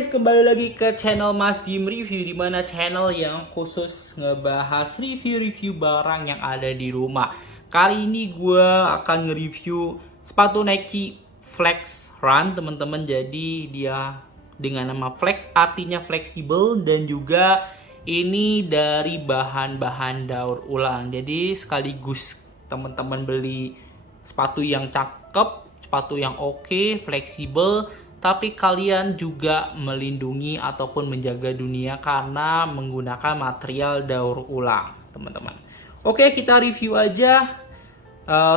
guys, kembali lagi ke channel Mas Dim Review, dimana channel yang khusus ngebahas review-review barang yang ada di rumah. Kali ini gue akan nge-review sepatu Nike Flex Run, teman-teman. Jadi dia dengan nama Flex artinya fleksibel, dan juga ini dari bahan-bahan daur ulang. Jadi sekaligus teman-teman beli sepatu yang cakep, sepatu yang oke, fleksibel, tapi kalian juga melindungi ataupun menjaga dunia karena menggunakan material daur ulang, teman-teman. Oke, kita review aja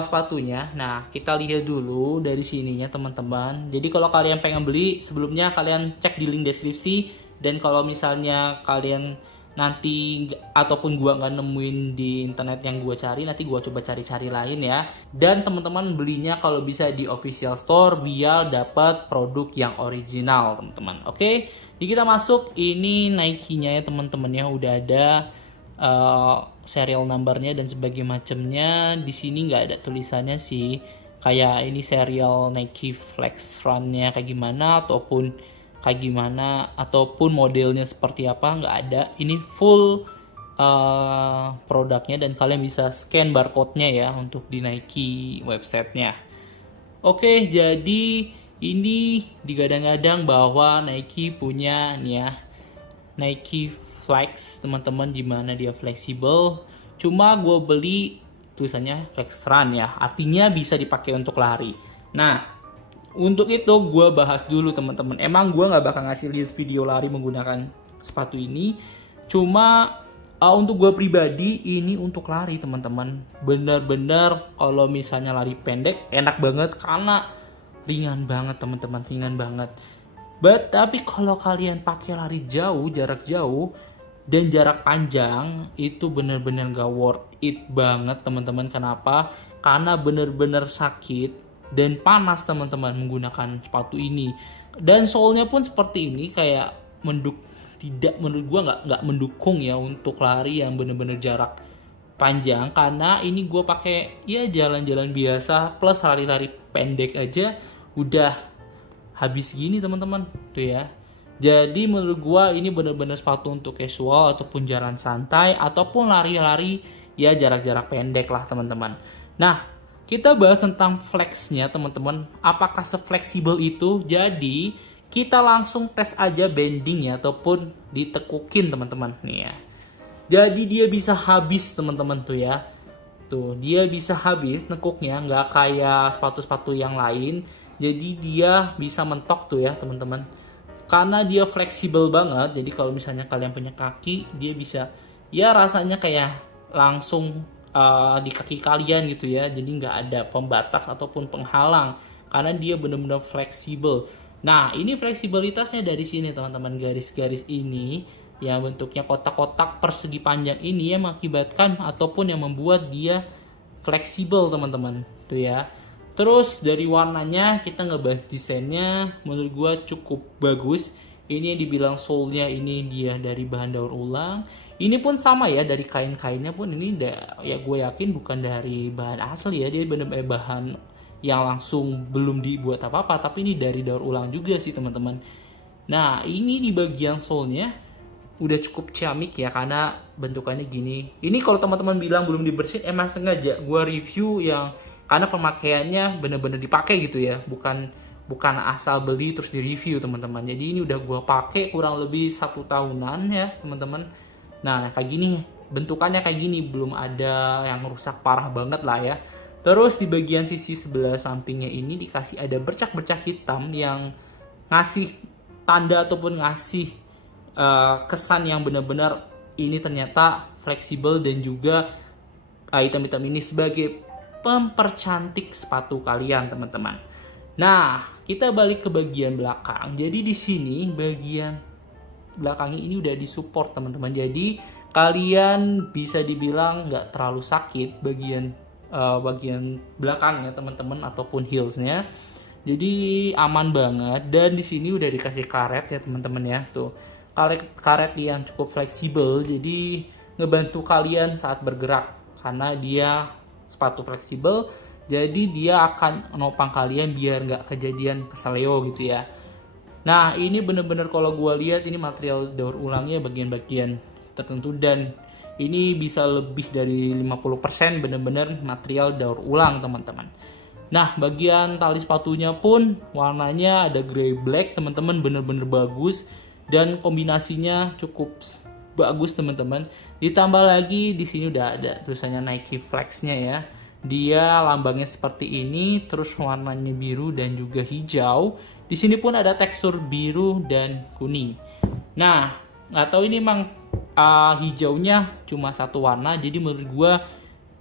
sepatunya. Nah, kita lihat dulu dari sininya, teman-teman. Jadi kalau kalian pengen beli, sebelumnya kalian cek di link deskripsi. Dan kalau misalnya kalian nanti ataupun gua nggak nemuin di internet yang gua cari, nanti gua coba cari-cari lain ya. Dan teman-teman belinya kalau bisa di official store biar dapat produk yang original, teman-teman. Oke, jadi kita masuk. Ini Nike-nya ya, teman-teman ya, udah ada serial numbernya dan sebagainya macamnya. Di sini nggak ada tulisannya sih, kayak ini serial Nike Flex Run-nya kayak gimana ataupun modelnya seperti apa, nggak ada. Ini full produknya, dan kalian bisa scan barcode-nya ya untuk di Nike websitenya. Oke, jadi ini digadang-gadang bahwa Nike punya nih ya, Nike Flex, teman-teman, dimana dia fleksibel. Cuma gue beli tulisannya Flex Run ya, artinya bisa dipakai untuk lari. Nah, untuk itu gue bahas dulu, teman-teman. Emang gue nggak bakal ngasih lihat video lari menggunakan sepatu ini. Cuma untuk gue pribadi ini untuk lari, teman-teman. Bener-bener kalau misalnya lari pendek enak banget karena ringan banget, teman-teman, ringan banget. Tapi kalau kalian pakai lari jauh, jarak jauh dan jarak panjang, itu bener-bener gak worth it banget, teman-teman. Kenapa? Karena bener-bener sakit dan panas, teman-teman, menggunakan sepatu ini. Dan solnya pun seperti ini, kayak menurut gua nggak mendukung ya untuk lari yang bener-bener jarak panjang. Karena ini gua pakai ya jalan-jalan biasa plus lari-lari pendek aja udah habis gini, teman-teman, tuh ya. Jadi menurut gua ini bener-bener sepatu untuk casual ataupun jalan santai ataupun lari-lari ya jarak-jarak pendek lah, teman-teman. Nah, kita bahas tentang flexnya, teman-teman. Apakah sefleksibel itu? Jadi kita langsung tes aja bendingnya ataupun ditekukin, teman-teman, nih ya. Jadi dia bisa habis, teman-teman, tuh ya. Tuh, dia bisa habis nekuknya, nggak kayak sepatu-sepatu yang lain. Jadi dia bisa mentok tuh ya, teman-teman. Karena dia fleksibel banget. Jadi kalau misalnya kalian punya kaki, dia bisa ya rasanya kayak langsung di kaki kalian gitu ya. Jadi nggak ada pembatas ataupun penghalang karena dia benar-benar fleksibel. Nah, ini fleksibilitasnya dari sini, teman-teman. Garis-garis ini yang bentuknya kotak-kotak persegi panjang ini yang mengakibatkan ataupun yang membuat dia fleksibel, teman-teman, tuh ya. Terus dari warnanya kita ngebahas desainnya, menurut gue cukup bagus. Ini yang dibilang solnya ini dia dari bahan daur ulang. Ini pun sama ya, dari kain-kainnya pun ini ya gue yakin bukan dari bahan asli ya. Dia benar-benar bahan yang langsung belum dibuat apa-apa, tapi ini dari daur ulang juga sih, teman-teman. Nah, ini di bagian solnya udah cukup ciamik ya, karena bentukannya gini. Ini kalau teman-teman bilang belum dibersihin, emang sengaja gue review yang karena pemakaiannya benar-benar dipakai gitu ya, bukan asal beli terus di review, teman-teman. Jadi ini udah gue pakai kurang lebih 1 tahunan ya, teman-teman. Nah, kayak gini bentukannya, kayak gini, belum ada yang rusak parah banget lah ya. Terus di bagian sisi sebelah sampingnya ini dikasih ada bercak-bercak hitam yang ngasih tanda ataupun ngasih kesan yang benar-benar ini ternyata fleksibel, dan juga item-item ini sebagai mempercantik sepatu kalian, teman-teman. Nah, kita balik ke bagian belakang. Jadi di sini bagian belakangnya ini udah disupport, teman-teman. Jadi kalian bisa dibilang nggak terlalu sakit bagian belakangnya, teman-teman, ataupun heelsnya. Jadi aman banget. Dan di sini udah dikasih karet ya, teman-teman ya. Tuh, karet yang cukup fleksibel. Jadi ngebantu kalian saat bergerak karena dia sepatu fleksibel. Jadi dia akan menopang kalian biar nggak kejadian keseleo gitu ya. Nah, ini bener-bener kalau gue lihat ini material daur ulangnya bagian-bagian tertentu, dan ini bisa lebih dari 50% bener-bener material daur ulang teman-teman. Nah, bagian tali sepatunya pun warnanya ada grey black teman-teman, bener-bener bagus dan kombinasinya cukup bagus teman-teman. Ditambah lagi di sini udah ada tulisannya Nike Flex-nya ya. Dia lambangnya seperti ini, terus warnanya biru dan juga hijau. Di sini pun ada tekstur biru dan kuning. Nah, nggak tahu ini emang hijaunya cuma satu warna, jadi menurut gua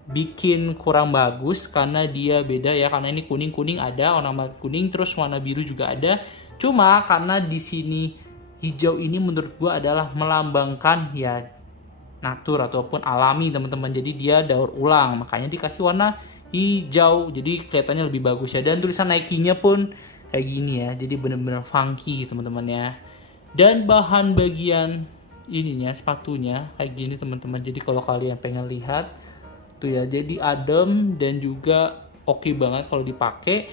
bikin kurang bagus karena dia beda ya, karena ini kuning ada ornamen kuning, terus warna biru juga ada. Cuma karena di sini hijau ini menurut gua adalah melambangkan ya natur ataupun alami teman-teman, jadi dia daur ulang, makanya dikasih warna hijau, jadi kelihatannya lebih bagus ya. Dan tulisan Nike-nya pun kayak gini ya, jadi bener-bener funky teman-teman ya. Dan bahan bagian ininya sepatunya kayak gini teman-teman, jadi kalau kalian pengen lihat tuh ya, jadi adem dan juga oke banget kalau dipakai.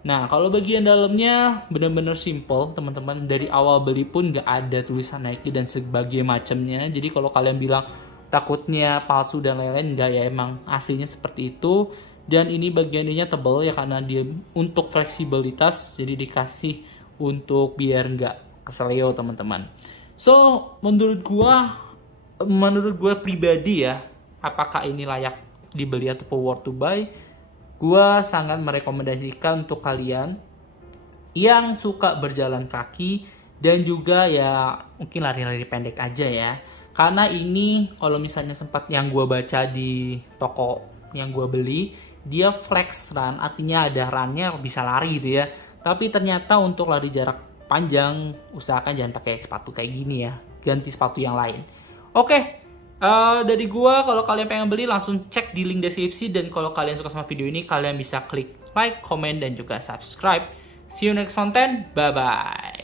Nah, kalau bagian dalamnya bener-bener simple teman-teman, dari awal beli pun nggak ada tulisan Nike dan sebagainya macamnya. Jadi kalau kalian bilang takutnya palsu dan lain-lain, nggak ya, emang aslinya seperti itu. Dan ini bagian ininya tebal ya, karena dia untuk fleksibilitas, jadi dikasih untuk biar nggak keseleo teman-teman. So, menurut gua pribadi ya, apakah ini layak dibeli ataupun worth to buy? Gua sangat merekomendasikan untuk kalian yang suka berjalan kaki dan juga ya mungkin lari-lari pendek aja ya. Karena ini kalau misalnya sempat yang gua baca di toko yang gua beli, dia flex run, artinya ada runnya bisa lari gitu ya. Tapi ternyata untuk lari jarak panjang, usahakan jangan pakai sepatu kayak gini ya, ganti sepatu yang lain. Oke, dari gua, kalau kalian pengen beli langsung cek di link deskripsi, dan kalau kalian suka sama video ini kalian bisa klik like, comment, dan juga subscribe. See you next content, bye bye.